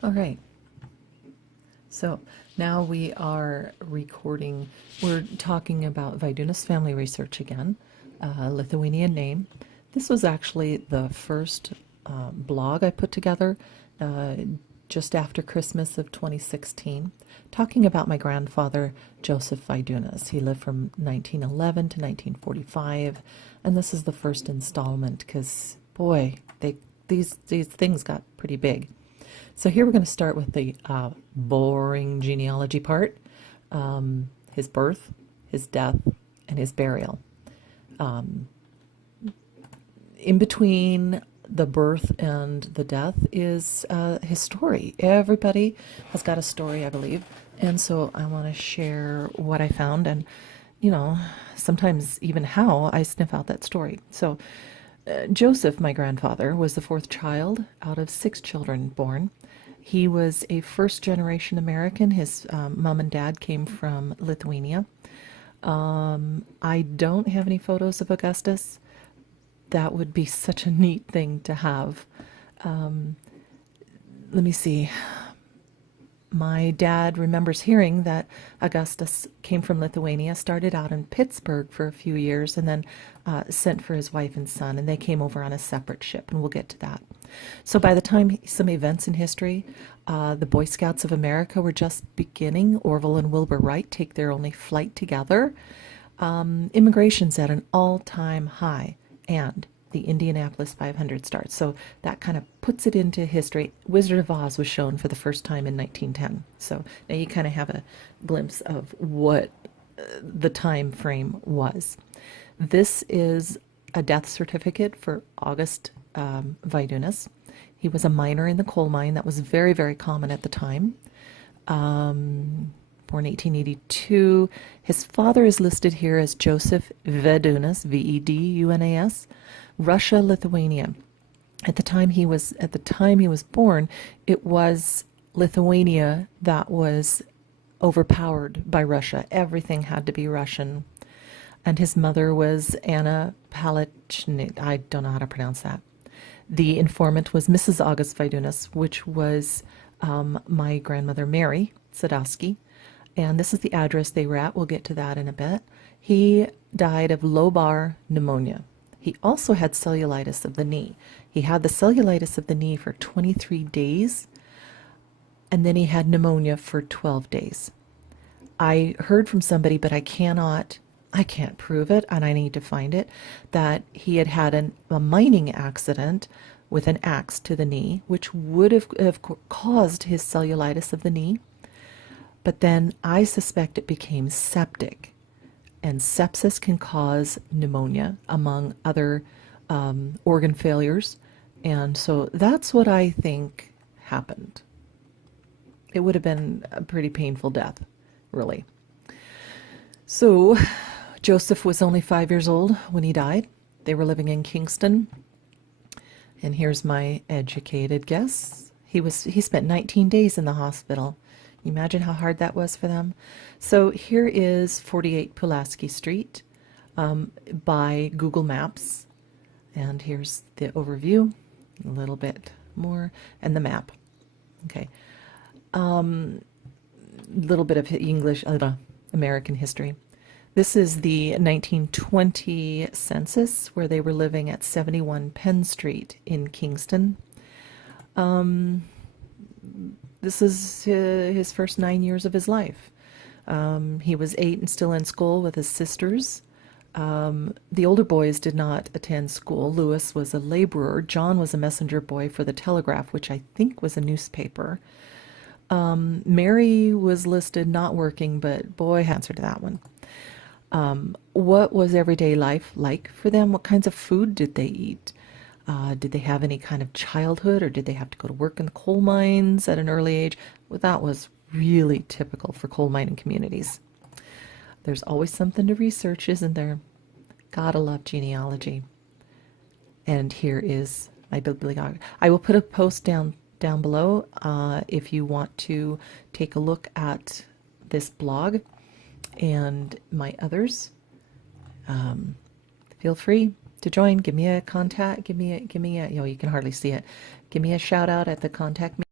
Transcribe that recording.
All right. So now we are recording, we're talking about Vidunas family research again, Lithuanian name. This was actually the first blog I put together uh, just after Christmas of 2016, talking about my grandfather, Joseph Vidunas. He lived from 1911 to 1945, and this is the first installment because, boy, these things got pretty big. So here we're going to start with the boring genealogy part, his birth, his death, and his burial. In between the birth and the death is his story. Everybody has got a story, I believe. And so I want to share what I found and, sometimes even how I sniff out that story. So Joseph, my grandfather, was the fourth child out of 6 children born. He was a first-generation American. His mom and dad came from Lithuania. I don't have any photos of Augustus. That would be such a neat thing to have. Let me see. My dad remembers hearing that Augustus came from Lithuania, started out in Pittsburgh for a few years, and then sent for his wife and son, and they came over on a separate ship, and we'll get to that. So by the time some events in history, the Boy Scouts of America were just beginning. Orville and Wilbur Wright take their only flight together. Immigration's at an all-time high, and the Indianapolis 500 starts. So that kind of puts it into history. Wizard of Oz was shown for the first time in 1910. So now you kind of have a glimpse of what the time frame was. This is a death certificate for August Vidunas. He was a miner in the coal mine. That was very, very common at the time. Born 1882. His father is listed here as Joseph Vidunas, Vedunas, Russia, Lithuania. At the time he was born, it was Lithuania that was overpowered by Russia. Everything had to be Russian. And his mother was Anna Palichnik. I don't know how to pronounce that. The informant was Mrs. August Vidunas, which was my grandmother Mary Sadowski. And this is the address they were at. We'll get to that in a bit. He died of lobar pneumonia. He also had cellulitis of the knee. He had the cellulitis of the knee for 23 days, and then he had pneumonia for 12 days. I heard from somebody, but I can't prove it, and I need to find it, that he had had a mining accident with an axe to the knee, which would have caused his cellulitis of the knee. But then I suspect it became septic, and sepsis can cause pneumonia, among other organ failures. And so that's what I think happened. It would have been a pretty painful death, really. So Joseph was only 5 years old when he died. They were living in Kingston. And here's my educated guess. He spent 19 days in the hospital. You imagine how hard that was for them? So here is 48 Pulaski Street by Google Maps. And here's the overview, a little bit more, and the map. Okay. Little bit of English, American history. This is the 1920 census where they were living at 71 Penn Street in Kingston. This is his first 9 years of his life. He was 8 and still in school with his sisters. The older boys did not attend school. Lewis was a laborer. John was a messenger boy for the Telegraph, which I think was a newspaper. Mary was listed not working, but boy, answer to that one. What was everyday life like for them? What kinds of food did they eat? Did they have any kind of childhood, or did they have to go to work in the coal mines at an early age? Well, that was really typical for coal mining communities. There's always something to research, isn't there? Gotta love genealogy. And here is my bibliography. I will put a post down below if you want to take a look at this blog and my others. Feel free to join. Give me a contact. Give me a, you can hardly see it. Give me a shout out at the contact me.